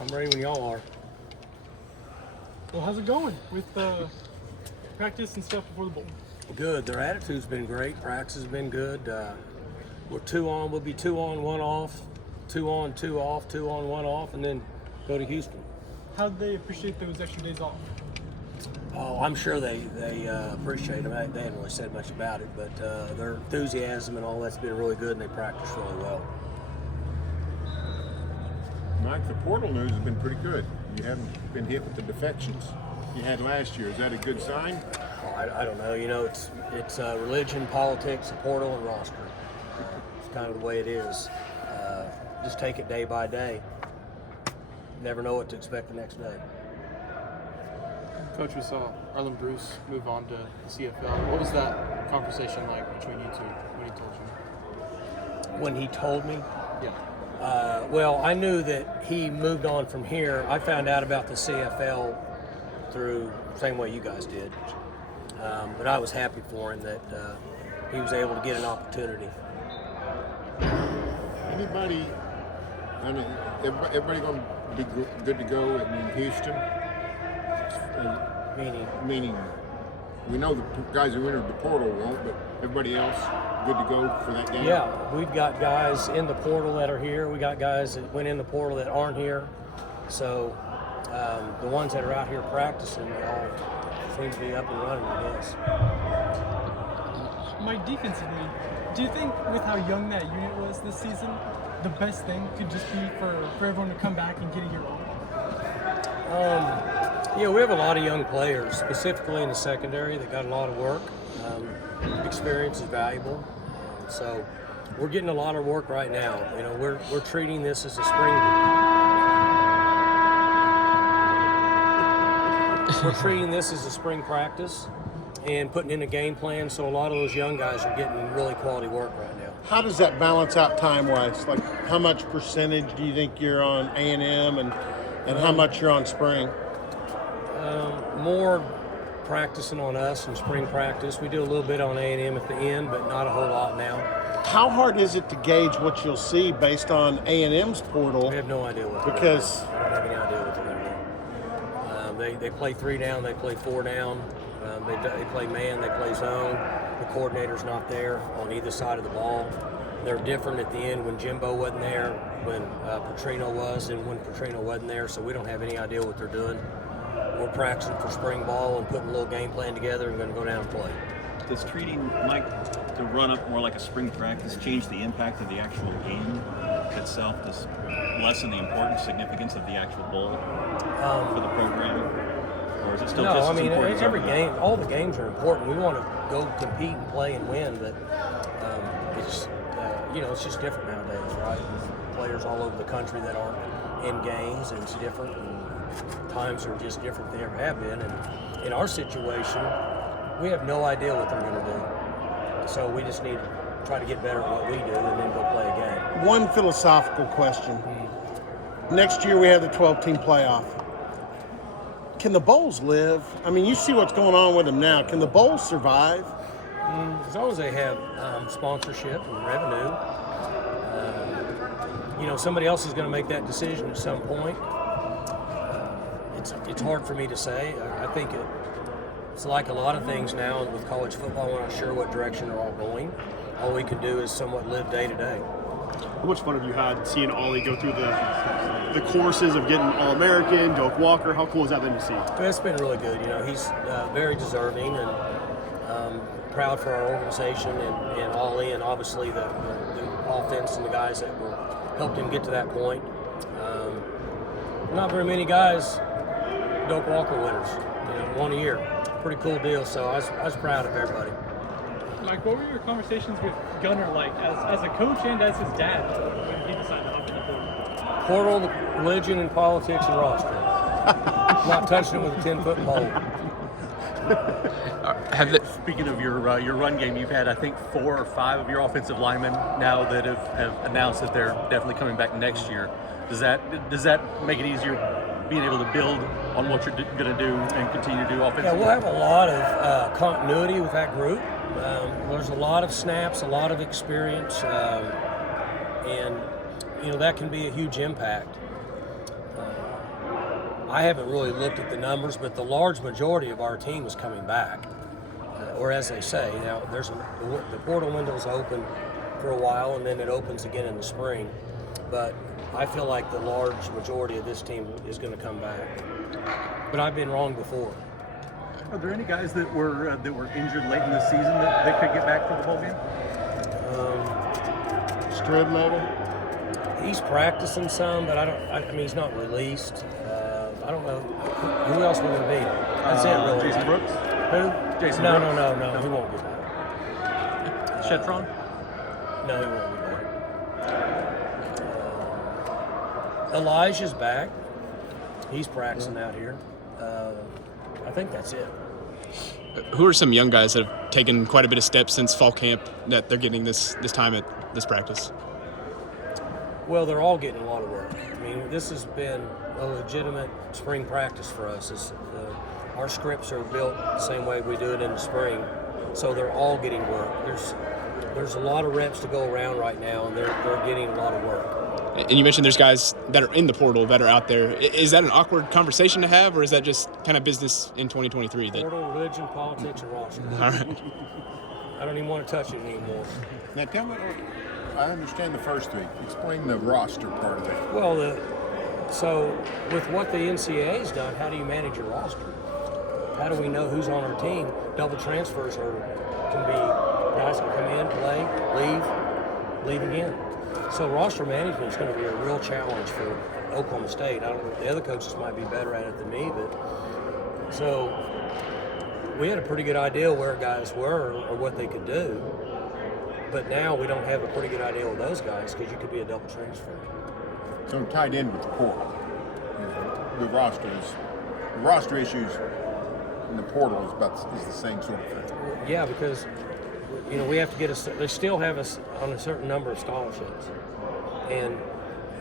I'm ready when y'all are. Well, how's it going with practice and stuff before the bowl? Good. Their attitude's been great. Practice has been good. We're 2 on. We'll be 2 on, 1 off. 2 on, 2 off. 2 on, 1 off, and then go to Houston. How do they appreciate those extra days off? Oh, I'm sure they appreciate them. They haven't really said much about it, but their enthusiasm and all that's been really good, and they practice really well. Mike, the portal news has been pretty good. You haven't been hit with the defections you had last year. Is that a good sign? I don't know. You know, it's religion, politics, the portal, and roster. It's kind of the way it is. Just take it day by day. Never know what to expect the next day. Coach, we saw Arlen Bruce move on to the CFL. What was that conversation like between you two when he told you? When he told me? Yeah. Well, I knew that he moved on from here. I found out about the CFL through the same way you guys did. But I was happy for him that he was able to get an opportunity. Anybody, I mean, everybody going to be good to go in Houston? Meaning, we know the guys who entered the portal won't, but everybody else good to go for that game? Yeah, we've got guys in the portal that are here. We got guys that went in the portal that aren't here. So the ones that are out here practicing, they all seem to be up and running, I guess. Mike, defensively, do you think with how young that unit was this season, the best thing could just be for everyone to come back and get a year off? Yeah, we have a lot of young players, specifically in the secondary, that got a lot of work. Experience is valuable. So we're getting a lot of work right now. You know, we're treating this as a spring. We're treating this as a spring practice and putting in a game plan. So a lot of those young guys are getting really quality work right now. How does that balance out time-wise? Like, how much percentage do you think you're on A&M and how much you're on spring? More practicing on us in spring practice. We do a little bit on A&M at the end, but not a whole lot now. How hard is it to gauge what you'll see based on A&M's portal? We have no idea what they're Because going to do. I don't have any idea what they're going to do. They play 3 down, they play 4 down. They play man, they play zone. The coordinator's not there on either side of the ball. They're different at the end when Jimbo wasn't there, when Petrino was, and when Petrino wasn't there, so we don't have any idea what they're doing. We're practicing for spring ball and putting a little game plan together and going to go down and play. Does treating Mike to run up more like a spring practice change the impact of the actual game itself? Does lessen the importance, significance of the actual bowl for the program? Or is it still just as important? No, I mean, every game, all the games are important. We want to go compete and play and win, but it's, it's just different nowadays, right? There's players all over the country that aren't in games, and it's different. And times are just different than they ever have been. And in our situation, we have no idea what they're going to do. So we just need to try to get better at what we do and then go play a game. one philosophical question. Next year we have the 12-team playoff. Can the Bowls live? I mean, you see what's going on with them now. Can the Bowls survive? As long as they have sponsorship and revenue, somebody else is going to make that decision at some point. It's hard for me to say. I think it's like a lot of things now with college football. We're not sure what direction they're all going. All we can do is somewhat live day to day. How much fun have you had seeing Ollie go through the courses of getting All-American, Doak Walker? How cool has that been to see? It's been really good. He's very deserving and proud for our organization and Ollie, and obviously the offense and the guys that helped him get to that point. Not very many guys, Doak Walker winners, one a year. Pretty cool deal, so I was proud of everybody. Mike, what were your conversations with Gunner like as a coach and as his dad when he decided to hop in the portal? Portal, religion, and politics, and roster. Not touching it with a 10-foot pole. Speaking of your run game, you've had, I think, 4 or 5 of your offensive linemen now that have announced that they're definitely coming back next year. Does that make it easier being able to build on what you're going to do and continue to do offensively? Yeah, we'll have a lot of continuity with that group. There's a lot of snaps, a lot of experience, and that can be a huge impact. I haven't really looked at the numbers, but the large majority of our team is coming back. Or as they say, now the portal window's open for a while, and then it opens again in the spring. But I feel like the large majority of this team is going to come back. But I've been wrong before. Are there any guys that were injured late in the season that could get back for the bowl game? Strib maybe? He's practicing some, but I mean, he's not released. I don't know. Who else would it be? That's it, really. Jason Brooks? Who? Jason No, Brooks? no. He won't be back. Shetron? No, he won't be back. Elijah's back. He's practicing out here. I think that's it. Who are some young guys that have taken quite a bit of steps since fall camp that they're getting this time at this practice? Well, they're all getting a lot of work. I mean, this has been a legitimate spring practice for us. Our scripts are built the same way we do it in the spring, so they're all getting work. There's a lot of reps to go around right now, and they're getting a lot of work. And you mentioned there's guys that are in the portal that are out there. Is that an awkward conversation to have, or is that just kind of business in 2023? Portal, religion, politics, and roster. All right. I don't even want to touch it anymore. Now tell me, I understand the first three. Explain the roster part of it. Well, so with what the NCAA's done, how do you manage your roster? How do we know who's on our team? Double transfers can be guys can come in, play, leave again. So roster management is going to be a real challenge for Oklahoma State. I don't know if the other coaches might be better at it than me, but so we had a pretty good idea where guys were or what they could do. But now we don't have a pretty good idea with those guys because you could be a double transfer. So tied in with the portal, the roster issues in the portal is the same sort of thing. Yeah, because we have to they still have us on a certain number of scholarships, and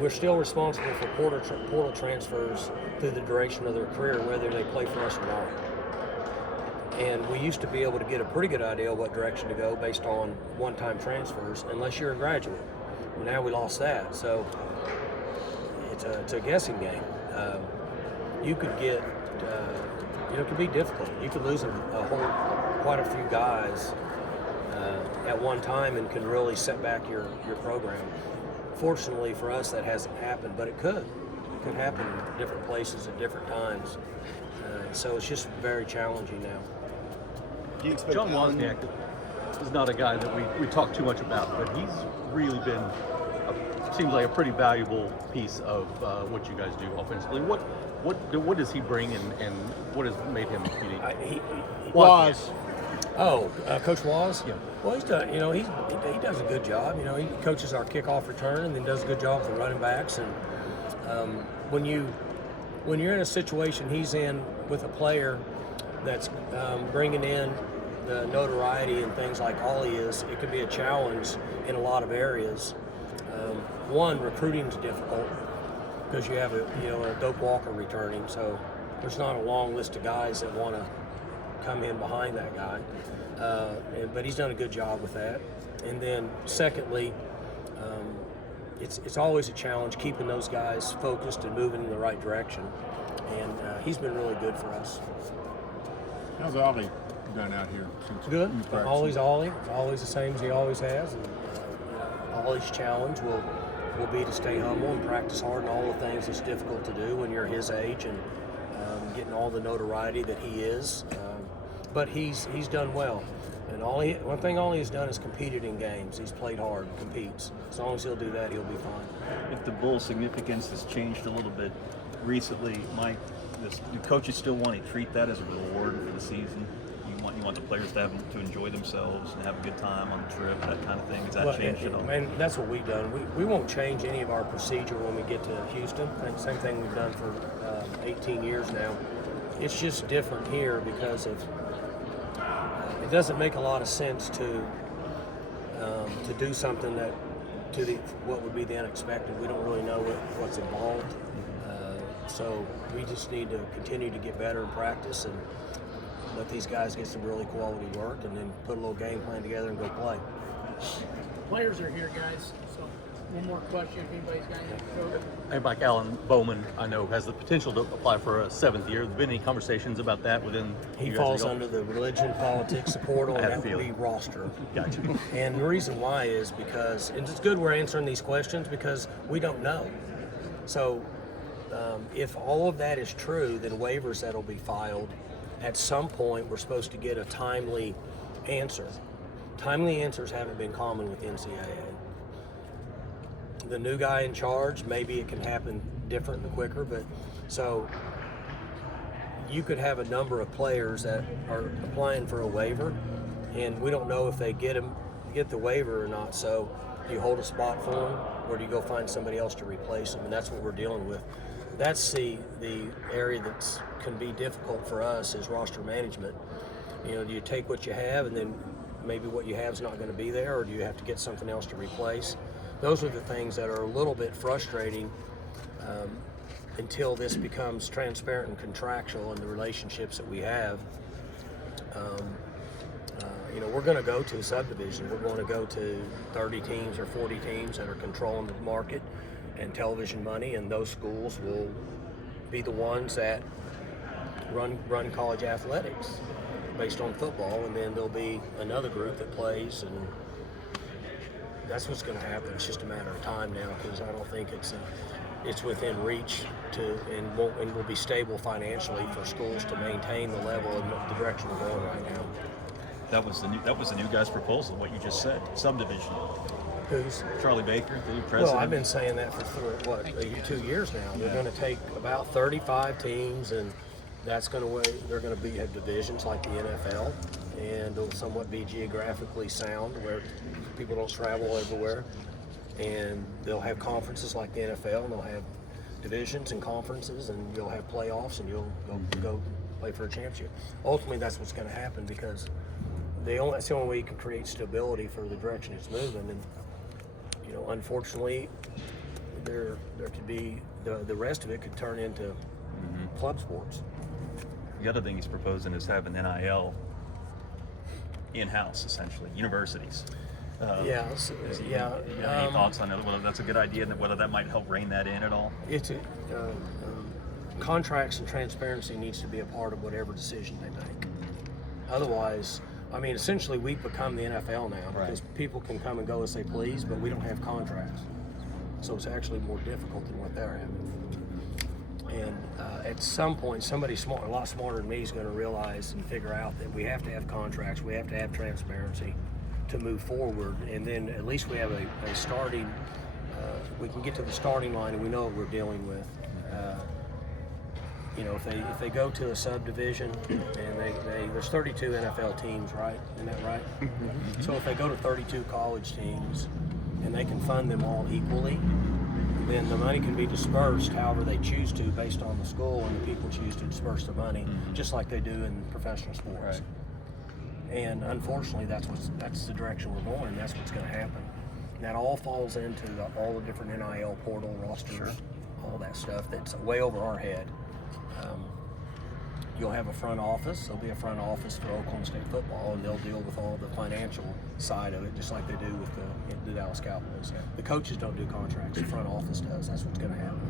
we're still responsible for portal transfers through the duration of their career, whether they play for us or not. And we used to be able to get a pretty good idea of what direction to go based on one-time transfers, unless you're a graduate. Well, now we lost that, so it's a guessing game. You could get, it could be difficult. You could lose quite a few guys at one time and can really set back your program. Fortunately for us, that hasn't happened, but it could. It could happen in different places at different times. So it's just very challenging now. John Wozniak is not a guy that we talk too much about, but he's really been, seems like a pretty valuable piece of what you guys do offensively. What does he bring and what has made him unique? Waz. Coach Waz? Yeah. Well, he's done, he does a good job. He coaches our kickoff return and then does a good job with the running backs. And when you're in a situation he's in with a player that's bringing in the notoriety and things like Ollie is, it can be a challenge in a lot of areas. One, recruiting is difficult because you have a Doak Walker returning, so there's not a long list of guys that want to come in behind that guy. But he's done a good job with that. And then secondly, it's always a challenge keeping those guys focused and moving in the right direction. And he's been really good for us. How's Ollie done out here? Good. Ollie's Ollie. Always the same as he always has. And Ollie's challenge will be to stay humble and practice hard and all the things that's difficult to do when you're his age and getting all the notoriety that he is. But he's done well. And one thing Ollie has done is competed in games. He's played hard, competes. As long as he'll do that, he'll be fine. If the bowl significance has changed a little bit recently, Mike, do coaches still want to treat that as a reward for the season? You want the players to enjoy themselves and have a good time on the trip, that kind of thing. Has that changed at all? And that's what we've done. We won't change any of our procedure when we get to Houston. Same thing we've done for 18 years now. It's just different here because it doesn't make a lot of sense to do something what would be the unexpected. We don't really know what's involved. So we just need to continue to get better in practice and let these guys get some really quality work and then put a little game plan together and go play. Players are here, guys. So one more question if anybody's got any. Hey, Mike Allen Bowman, I know, has the potential to apply for a 7th year. Have there been any conversations about that within He you guys falls ago? under the religion, politics, the portal, I and had a that would be feeling. roster. Gotcha. And the reason why is because, and it's good we're answering these questions because we don't know. So if all of that is true, then waivers that'll be filed, at some point we're supposed to get a timely answer. Timely answers haven't been common with NCAA. The new guy in charge, maybe it can happen different and quicker, but so you could have a number of players that are applying for a waiver, and we don't know if they get the waiver or not. So do you hold a spot for them, or do you go find somebody else to replace them? And that's what we're dealing with. That's the area that can be difficult for us is roster management. You know, do you take what you have, and then maybe what you have is not going to be there, or do you have to get something else to replace? Those are the things that are a little bit frustrating until this becomes transparent and contractual in the relationships that we have. You know, we're going to go to a subdivision. We're going to go to 30 teams or 40 teams that are controlling the market and television money, and those schools will be the ones that run college athletics based on football, and then there'll be another group that plays, and that's what's going to happen. It's just a matter of time now, because I don't think it's within reach and will be stable financially for schools to maintain the level and the direction we're going right now. That was the new guy's proposal. What you just said, subdivision. Who's? Charlie Baker, the new president. Well, I've been saying that for 2 years now. They're going to take about 35 teams, and that's going to they're going to have divisions like the NFL, and they'll somewhat be geographically sound where people don't travel everywhere, and they'll have conferences like the NFL, and they'll have divisions and conferences, and you'll have playoffs, and you'll go play for a championship. Ultimately, that's what's going to happen, because that's the only way you can create stability for the direction it's moving. And you know, unfortunately, there could be the rest of it could turn into club sports. The other thing he's proposing is having NIL in-house, essentially, universities. Yeah. Any thoughts on whether that's a good idea and whether that might help rein that in at all? It's contracts and transparency needs to be a part of whatever decision they make. Otherwise, I mean, essentially we've become the NFL now, because people can come and go as they please, but we don't have contracts. So it's actually more difficult than what they're having. And at some point, somebody a lot smarter than me is going to realize and figure out that we have to have contracts, we have to have transparency to move forward, and then at least we have a starting, we can get to the starting line and we know what we're dealing with. You know, if they go to a subdivision and there's 32 NFL teams, right? Isn't that right? So if they go to 32 college teams and they can fund them all equally, then the money can be dispersed however they choose to based on the school, and the people choose to disperse the money just like they do in professional sports. And unfortunately, that's the direction we're going, and that's what's going to happen. And that all falls into all the different NIL portal rosters, all that stuff that's way over our head. You'll have a front office. There'll be a front office for Oklahoma State football, and they'll deal with all the financial side of it, just like they do with the Dallas Cowboys. The coaches don't do contracts. The front office does. That's what's going to happen.